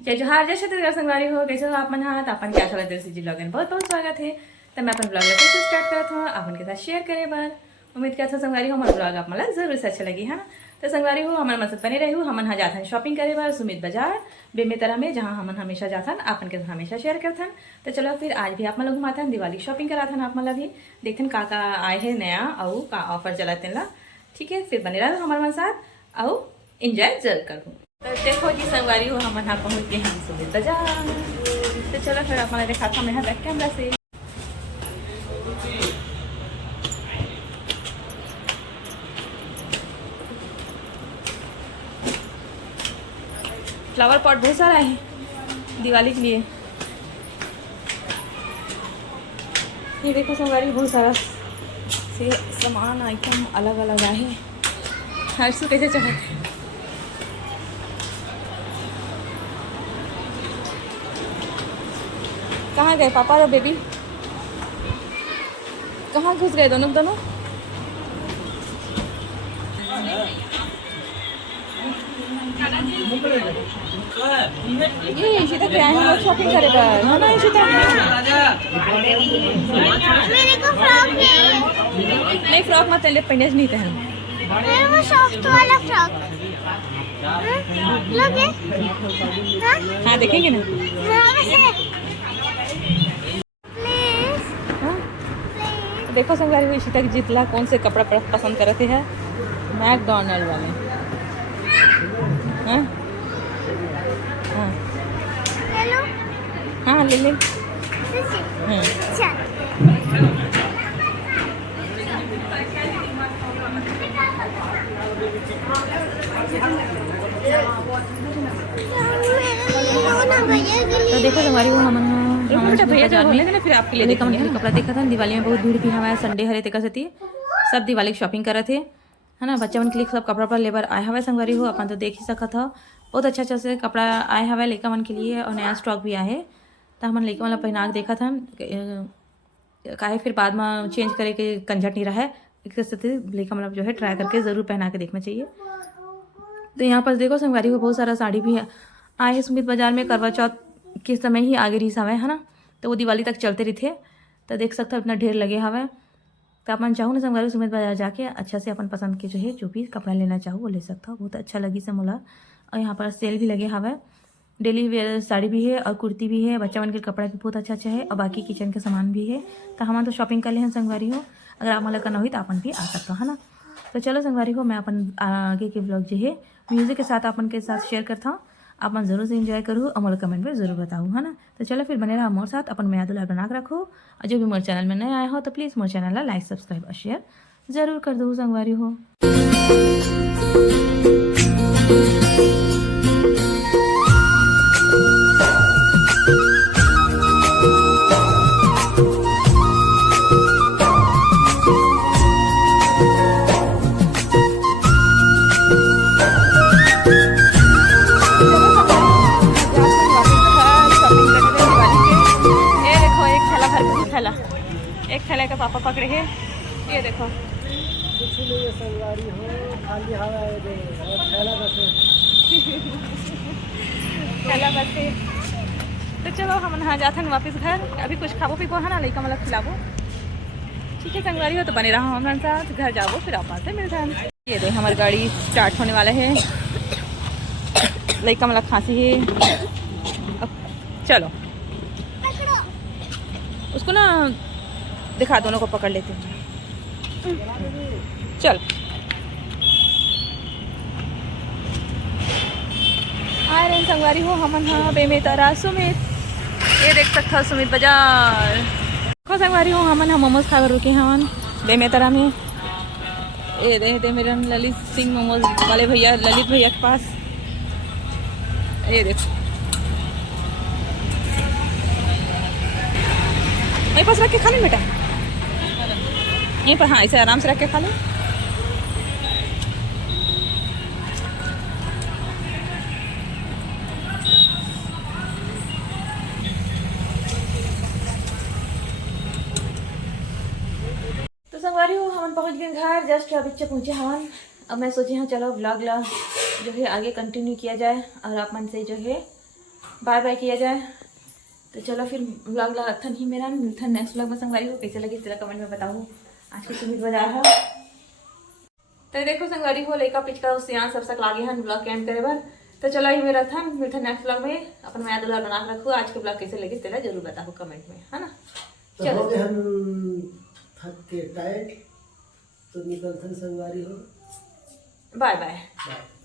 जय जोहार जय छत्तीसगढ़ संगवारी हो कैसे हो आप मन हाथ अपन क्या चला दिल से जी ब्लॉग में बहुत बहुत स्वागत है। तो मैं अपन ब्लॉग फिर से स्टार्ट करत हूँ अपन के साथ शेयर करे बार उम्मीद करता हूँ संगवारी हो हमारा ब्लॉग आप मतलब जरूर से अच्छा लगी है ना। तो संगवारी हो हमारे मसद बने रही हमन हाँ जाथन शॉपिंग करे बार सुमित बाजार बेमेतरा में जहाँ हमन हमेशा जाथन अपन के साथ हमेशा शेयर करथन। तो चलो फिर आज भी आप मन लोग घुमाथन दिवाली शॉपिंग कराथन आप मतलब भी देखथन का आए है नया और का ऑफर चलाते ला। ठीक है फिर बने रहो हमारे मन साथ और इंजॉय जरूर करूँ। तो देखो जी संगवारी हो हम यहाँ पहुँच गए हम सुमित बाजार। तो चलो फिर आप देखा था मैं यहाँ बैक कैमरा से फ्लावर पॉट बहुत सारा है दिवाली के लिए। ये देखो संगवारी बहुत सारा से सामान आइटम अलग अलग है। हर्षू कैसे चढ़ाते कहाँ गए पापा और बेबी कहाँ घुस गए दोनों दोनों। ये इशिता क्या है हम लोग शॉपिंग करे पर है ना इशिता। मेरे को फ्रॉक है। नहीं फ्रॉक मत ले पेंडेज नहीं थे हम मेरे को सॉफ्ट वाला फ्रॉक लोगे। हाँ देखेंगे ना प्लीज हाँ? प्लीज। देखो संगवारी हुई इशिता की जितला कौन से कपड़ा पसंद करते हैं मैकडोनल्ड वाले। हाँ हाँ ले लो। हाँ ले ले। चल तो देखो हमारी वो हम भैया जो बोलेंगे ना फिर आपके लिए देखा मैंने कपड़ा देखा था दिवाली में बहुत भीड़ थी हमारे संडे हरे तेकर से सब दिवाली की शॉपिंग कर रहे थे है ना। बच्चा मन के लिए सब कपड़ा वपड़ा लेबर आया हुआ है संगवारी हो अपन तो देख ही सका था बहुत अच्छा अच्छा से कपड़ा आया हुआ है लड़का मन के लिए और नया स्टॉक भी आया है। तो हमने लड़का वाला पहना के देखा था काहे फिर बाद में चेंज करे के कंझट नहीं रहा है एक लड़का मतलब जो है ट्राई करके ज़रूर पहना के देखना चाहिए। तो यहाँ पर देखो संगवारी को बहुत सारा साड़ी भी आए है सुमित बाजार में करवा चौथ के समय ही आगे रही हवा है ना। तो वो दिवाली तक चलते रही थे तो देख सकते हो इतना ढेर लगे हवा। तो अपन चाहूँ ना संगवारी सुमित बाजार जाके अच्छा से अपन पसंद के जो है जो भी कपड़ा लेना चाहूँ वो ले सकता हूँ बहुत अच्छा लगी से मोला। और यहाँ पर सेल भी लगे हवा डेली वेयर साड़ी भी है और कुर्ती भी है बच्चा मन के कपड़ा भी बहुत अच्छा अच्छा है और बाकी किचन का सामान भी है। तो हम तो शॉपिंग कर ले हैं संगवारी हो अगर आप मतलब करना हुई तो अपन भी आ सकता है ना। तो चलो संगवारी हो मैं अपन आगे के ब्लॉग जो है म्यूज़िक के साथ अपन के साथ शेयर करता हूँ आप मन जरूर से एंजॉय करूँ और मोर कमेंट में जरूर बताऊँ है ना। तो चलो फिर बने रहा मोर साथ अपन मैं दुलार बना के रखो और जो भी मोर चैनल में नया आया हो तो प्लीज़ मोर चैनल ला लाइक सब्सक्राइब और शेयर ज़रूर कर दो संगवारी हो। एक थैला का पापा पकड़े हैं ये देखो कुछ नहीं संगवारी हो खाली हवा है दे और थैला बस थैला बस है। तो चलो हम नहा जाते हैं वापस घर अभी कुछ खाबो पीबो है ना लड़का मतलब खिलाबो। ठीक है संगवारी हो तो बने रहा हमारे साथ घर जाओ फिर आप से मिलते हैं। ये देख हमारी गाड़ी स्टार्ट होने वाला है लड़का मतलब खांसी है अब चलो उसको ना दिखा दोनों को पकड़ लेते हैं चल। आ रहे संगवारी हो हम हाँ बेमेतरा सुमित ये देख सकता हो सुमित बाजार देखो संगवारी हो हम मोमोज खा कर रुके हमन बेमेतरा में। ये देखते मेरे ललित सिंह मोमोज वाले भैया ललित भैया के पास ये देखो मेरे पास रख के खा ले बेटा यहीं पर हाँ इसे आराम से रख के खा लो। तो संगवारी हो हम पहुंच गए घर जस्ट अभी पहुंचे हम। अब मैं सोची हाँ चलो व्लॉग जो है आगे कंटिन्यू किया जाए और आप मन से जो है बाय बाय किया जाए। तो चलो फिर व्लॉग रखन ही मेरा मिलता नेक्स्ट व्लॉग में संगवारी हो। कैसे लगी तेरा कमेंट में बताओ। आज की सुबह बाजार है तो देखो संगवारी हो लड़का पिचका सियान सब तक लागे हैं ब्लॉग कैंड करे बार। तो चलो ही मेरा था मिलता नेक्स्ट व्लॉग में। अपन मैं दुल्हा बना के रखो। आज के ब्लॉग कैसे लगे तेरा जरूर बताओ कमेंट में, है ना। तो हो गए हम थक के टाइट तो निकलते हैं संगवारी हो। Bye bye. बाय।